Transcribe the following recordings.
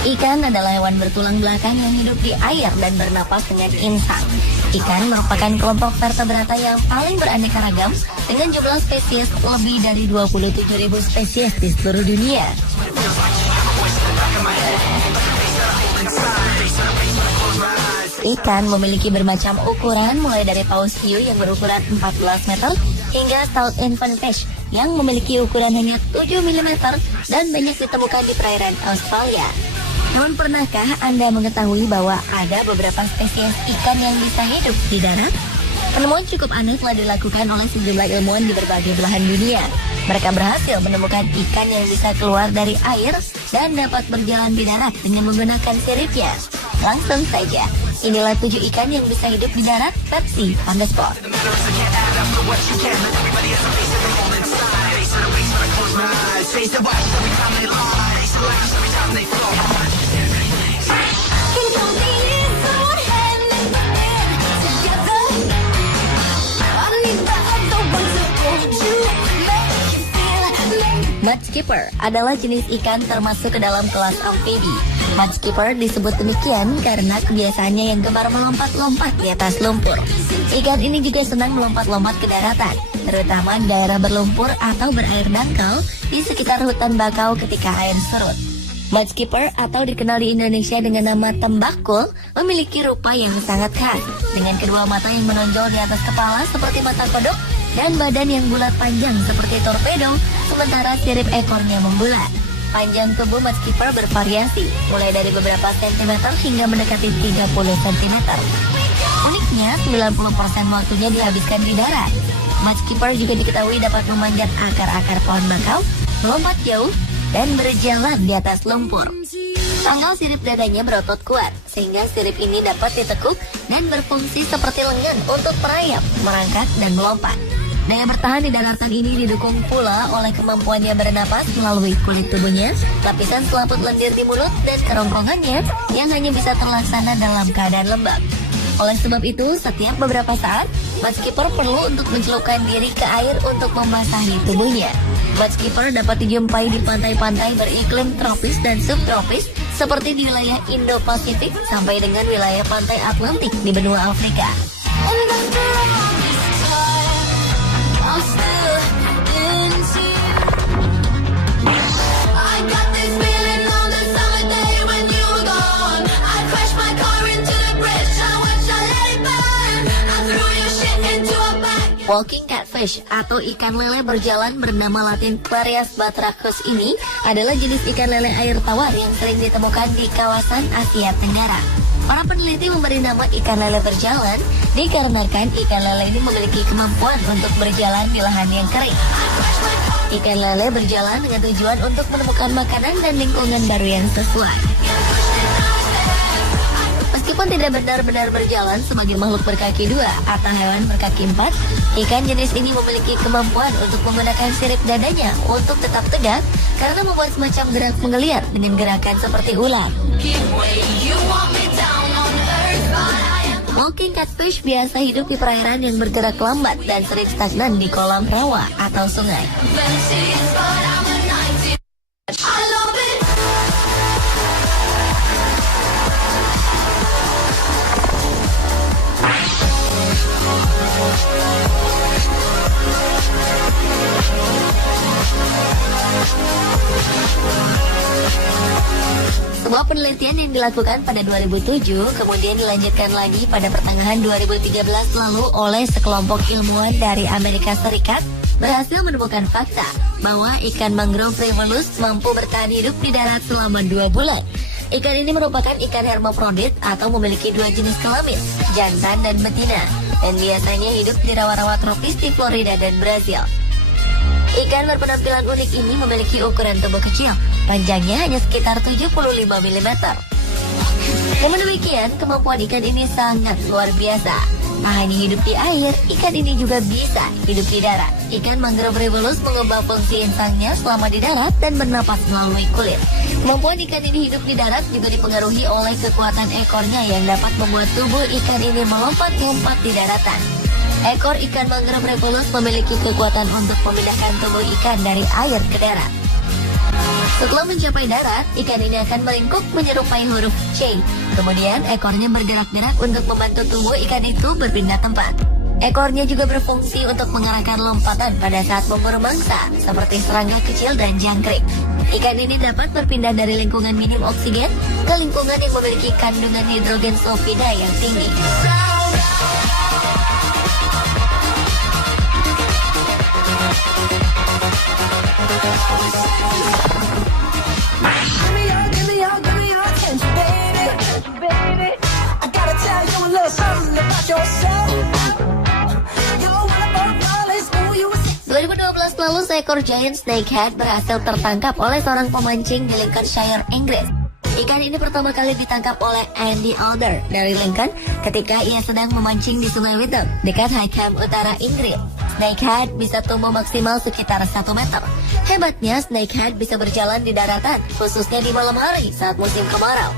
Ikan adalah hewan bertulang belakang yang hidup di air dan bernapas dengan insang. Ikan merupakan kelompok vertebrata yang paling beraneka ragam dengan jumlah spesies lebih dari 27.000 spesies di seluruh dunia. Ikan memiliki bermacam ukuran mulai dari paus hiu yang berukuran 14 meter hingga stout infant fish yang memiliki ukuran hanya 7 mm dan banyak ditemukan di perairan Australia. Namun pernahkah Anda mengetahui bahwa ada beberapa spesies ikan yang bisa hidup di darat? Penemuan cukup aneh telah dilakukan oleh sejumlah ilmuwan di berbagai belahan dunia. Mereka berhasil menemukan ikan yang bisa keluar dari air dan dapat berjalan di darat dengan menggunakan siripnya. Langsung saja, inilah 7 ikan yang bisa hidup di darat versi on the spot. Mudskipper adalah jenis ikan termasuk ke dalam kelas amfibi. Mudskipper disebut demikian karena kebiasaannya yang gemar melompat-lompat di atas lumpur. Ikan ini juga senang melompat-lompat ke daratan, terutama daerah berlumpur atau berair dangkal di sekitar hutan bakau ketika air surut. Mudskipper atau dikenal di Indonesia dengan nama tembakul memiliki rupa yang sangat khas dengan kedua mata yang menonjol di atas kepala seperti mata kodok dan badan yang bulat panjang seperti torpedo, sementara sirip ekornya membulat. Panjang tubuh Mudskipper bervariasi, mulai dari beberapa sentimeter hingga mendekati 30 cm. Uniknya, 90% waktunya dihabiskan di darat. Mudskipper juga diketahui dapat memanjat akar-akar pohon bakau, melompat jauh, dan berjalan di atas lumpur. Tanggal sirip dadanya berotot kuat, sehingga sirip ini dapat ditekuk dan berfungsi seperti lengan untuk merayap, merangkak, dan melompat. Daya bertahan di daratan ini didukung pula oleh kemampuannya bernapas melalui kulit tubuhnya, lapisan selaput lendir di mulut, dan kerongkongannya yang hanya bisa terlaksana dalam keadaan lembab. Oleh sebab itu, setiap beberapa saat, Mudskipper perlu untuk mencelupkan diri ke air untuk membasahi tubuhnya. Mudskipper dapat dijumpai di pantai-pantai beriklim tropis dan subtropis seperti di wilayah Indo-Pasifik sampai dengan wilayah pantai Atlantik di benua Afrika. Walking catfish atau ikan lele berjalan bernama latin Clarias batrachus ini adalah jenis ikan lele air tawar yang sering ditemukan di kawasan Asia Tenggara. Para peneliti memberi nama ikan lele berjalan dikarenakan ikan lele ini memiliki kemampuan untuk berjalan di lahan yang kering. Ikan lele berjalan dengan tujuan untuk menemukan makanan dan lingkungan baru yang sesuai. Meskipun tidak benar-benar berjalan sebagai makhluk berkaki 2 atau hewan berkaki 4, ikan jenis ini memiliki kemampuan untuk menggunakan sirip dadanya untuk tetap tegak karena membuat semacam gerak menggeliat dengan gerakan seperti ular. Walking catfish biasa hidup di perairan yang bergerak lambat dan sering stagnan di kolam rawa atau sungai. Sebuah penelitian yang dilakukan pada 2007 kemudian dilanjutkan lagi pada pertengahan 2013 lalu oleh sekelompok ilmuwan dari Amerika Serikat berhasil menemukan fakta bahwa ikan mangrove revolus mampu bertahan hidup di darat selama 2 bulan. Ikan ini merupakan ikan hermaprodit atau memiliki 2 jenis kelamin, jantan dan betina, dan biasanya hidup di rawa-rawa tropis di Florida dan Brazil. Ikan berpenampilan unik ini memiliki ukuran tubuh kecil, panjangnya hanya sekitar 75 mm. Namun demikian, kemampuan ikan ini sangat luar biasa. Tak hanya hidup di air, ikan ini juga bisa hidup di darat. Ikan mangrove revolus mengubah fungsi insangnya selama di darat dan bernapas melalui kulit. Kemampuan ikan ini hidup di darat juga dipengaruhi oleh kekuatan ekornya yang dapat membuat tubuh ikan ini melompat-lompat di daratan. Ekor ikan mangrove revolus memiliki kekuatan untuk memindahkan tubuh ikan dari air ke darat. Setelah mencapai darat, ikan ini akan meringkuk menyerupai huruf C. Kemudian ekornya bergerak-gerak untuk membantu tubuh ikan itu berpindah tempat. Ekornya juga berfungsi untuk mengarahkan lompatan pada saat memburu mangsa, seperti serangga kecil dan jangkrik. Ikan ini dapat berpindah dari lingkungan minim oksigen ke lingkungan yang memiliki kandungan hidrogen sulfida yang tinggi. I gotta tell you a little something about yourself. 2012 lalu, seekor giant snakehead berhasil tertangkap oleh seorang pemancing di Lincolnshire, Inggris. Ikan ini pertama kali ditangkap oleh Andy Alder dari Lincoln ketika ia sedang memancing di Sungai Witham, dekat Higham, utara Inggris. Snakehead bisa tumbuh maksimal sekitar 1 meter. Hebatnya, snakehead bisa berjalan di daratan, khususnya di malam hari saat musim kemarau.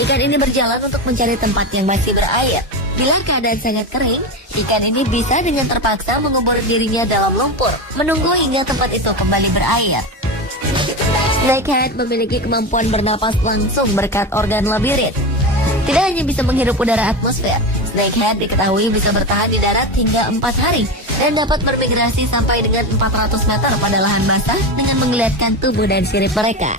Ikan ini berjalan untuk mencari tempat yang masih berair. Bila keadaan sangat kering, ikan ini bisa dengan terpaksa mengubur dirinya dalam lumpur, menunggu hingga tempat itu kembali berair. Snakehead memiliki kemampuan bernapas langsung berkat organ labirin. Tidak hanya bisa menghirup udara atmosfer, snakehead diketahui bisa bertahan di darat hingga 4 hari dan dapat bermigrasi sampai dengan 400 meter pada lahan basah dengan menggeliatkan tubuh dan sirip mereka.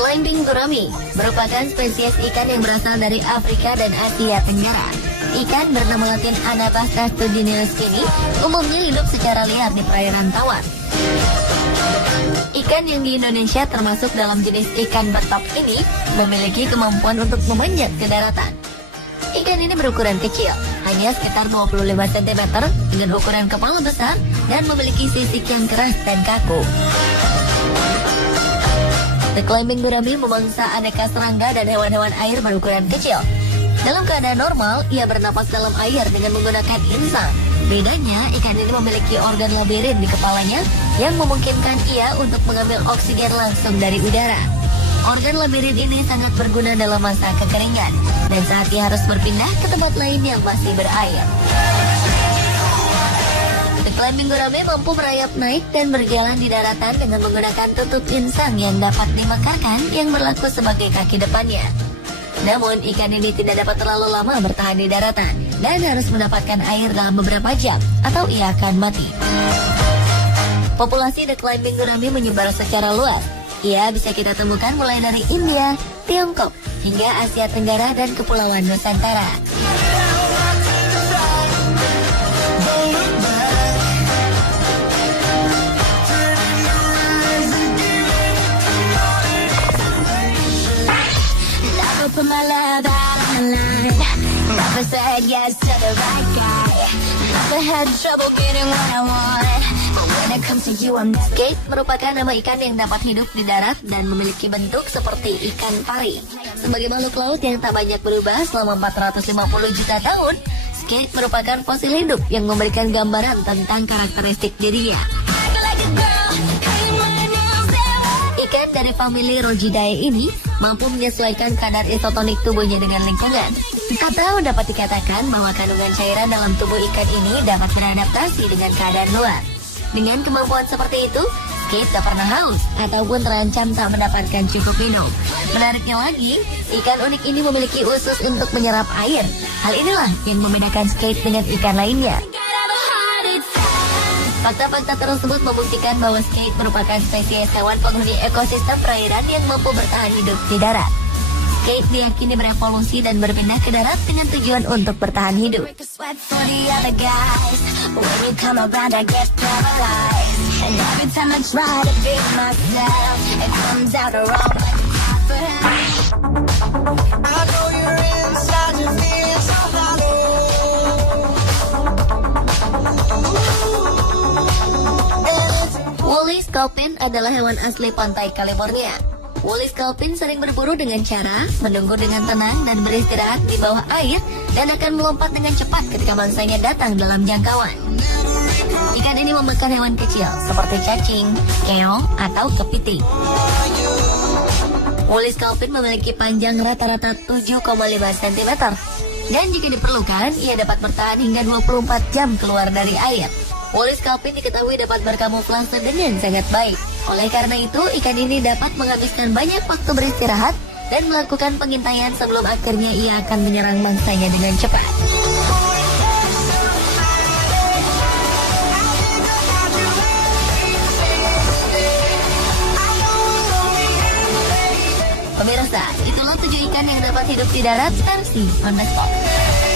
Climbing gurami merupakan spesies ikan yang berasal dari Afrika dan Asia Tenggara. Ikan bernama latin Anapas castudineus ini umumnya hidup secara liar di perairan tawar. Ikan yang di Indonesia termasuk dalam jenis ikan betop ini memiliki kemampuan untuk memanjat ke daratan. Ikan ini berukuran kecil, hanya sekitar 25 cm dengan ukuran kepala besar dan memiliki sisik yang keras dan kaku. The climbing gurami memangsa aneka serangga dan hewan-hewan air berukuran kecil. Dalam keadaan normal, ia bernapas dalam air dengan menggunakan insang. Bedanya, ikan ini memiliki organ labirin di kepalanya yang memungkinkan ia untuk mengambil oksigen langsung dari udara. Organ labirin ini sangat berguna dalam masa kekeringan dan saat ia harus berpindah ke tempat lain yang masih berair. The climbing gurami mampu merayap naik dan berjalan di daratan dengan menggunakan tutup insang yang dapat dimekarkan yang berlaku sebagai kaki depannya. Namun, ikan ini tidak dapat terlalu lama bertahan di daratan dan harus mendapatkan air dalam beberapa jam atau ia akan mati. Populasi the climbing gurami menyebar secara luas. Ia bisa kita temukan mulai dari India, Tiongkok, hingga Asia Tenggara dan Kepulauan Nusantara. Put my love out on the line. Never said yes to the right guy. Never had trouble getting what I want. But when it comes to you, I'm skate merupakan nama ikan yang dapat hidup di darat dan memiliki bentuk seperti ikan pari. Sebagai makhluk laut yang tak banyak berubah selama 450 juta tahun, skate merupakan fosil hidup yang memberikan gambaran tentang karakteristik dirinya. Ikan dari famili Rogidae ini mampu menyesuaikan kadar isotonik tubuhnya dengan lingkungan. Atau dapat dikatakan bahwa kandungan cairan dalam tubuh ikan ini dapat beradaptasi dengan keadaan luar. Dengan kemampuan seperti itu, skate tak pernah haus ataupun terancam tak mendapatkan cukup minum. Menariknya lagi, ikan unik ini memiliki usus untuk menyerap air. Hal inilah yang membedakan skate dengan ikan lainnya. Fakta-fakta tersebut membuktikan bahwa skate merupakan spesies hewan penghuni ekosistem perairan yang mampu bertahan hidup di darat. Skate diyakini berevolusi dan berpindah ke darat dengan tujuan untuk bertahan hidup. Woolly sculpin adalah hewan asli pantai California. Woolly Sculpin sering berburu dengan cara menunggu dengan tenang dan beristirahat di bawah air dan akan melompat dengan cepat ketika mangsanya datang dalam jangkauan. Ikan ini memakan hewan kecil seperti cacing, keong, atau kepiting. Woolly Sculpin memiliki panjang rata-rata 7,5 cm dan jika diperlukan, ia dapat bertahan hingga 24 jam keluar dari air. Woolly Sculpin diketahui dapat berkamuflase dengan sangat baik. Oleh karena itu, ikan ini dapat menghabiskan banyak waktu beristirahat dan melakukan pengintaian sebelum akhirnya ia akan menyerang mangsanya dengan cepat. Pemirsa, itulah 7 ikan yang dapat hidup di darat versi On The Spot.